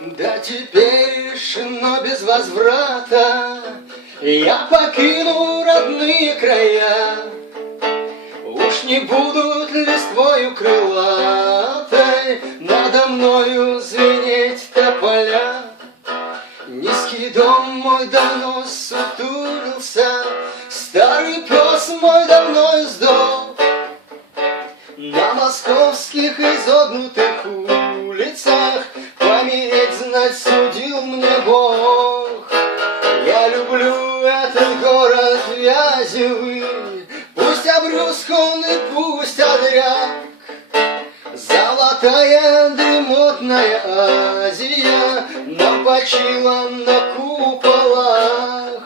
Да теперь решено без возврата, я покину родные края. Уж не будут листвою крылатой надо мною звенеть тополя. Низкий дом мой давно сутулился, старый пес мой давно издох. На московских изогнутых улицах помереть, знать, судил мне Бог. Я люблю этот город Вязевый, пусть обрюзг он и пусть одряк. Золотая дремотная Азия нам почила на куполах.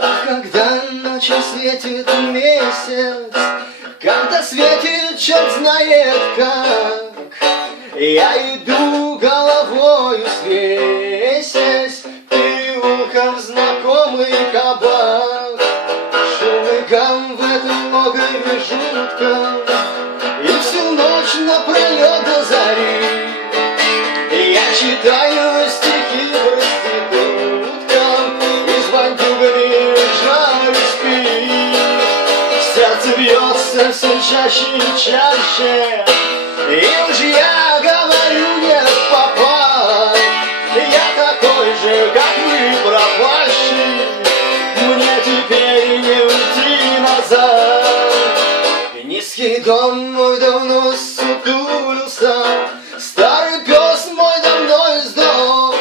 А когда ночью светит месяц, когда светит черт знает как, я иду головою свесясь переулком в знакомый кабак. Шум и гам в этом логове жутком, и всю ночь напролет до зари я читаю стихи проституткам и с бандюгами жарю спит. Сердце бьется все чаще и чаще, и уж я говорю не в попад. Я такой же, как вы, пропащий, мне теперь не уйти назад. Низкий дом мой давно сутулился, старый пес мой давно издох.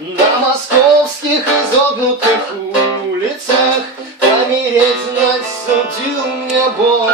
На московских изогнутых улицах помереть, знать, судил мне Бог.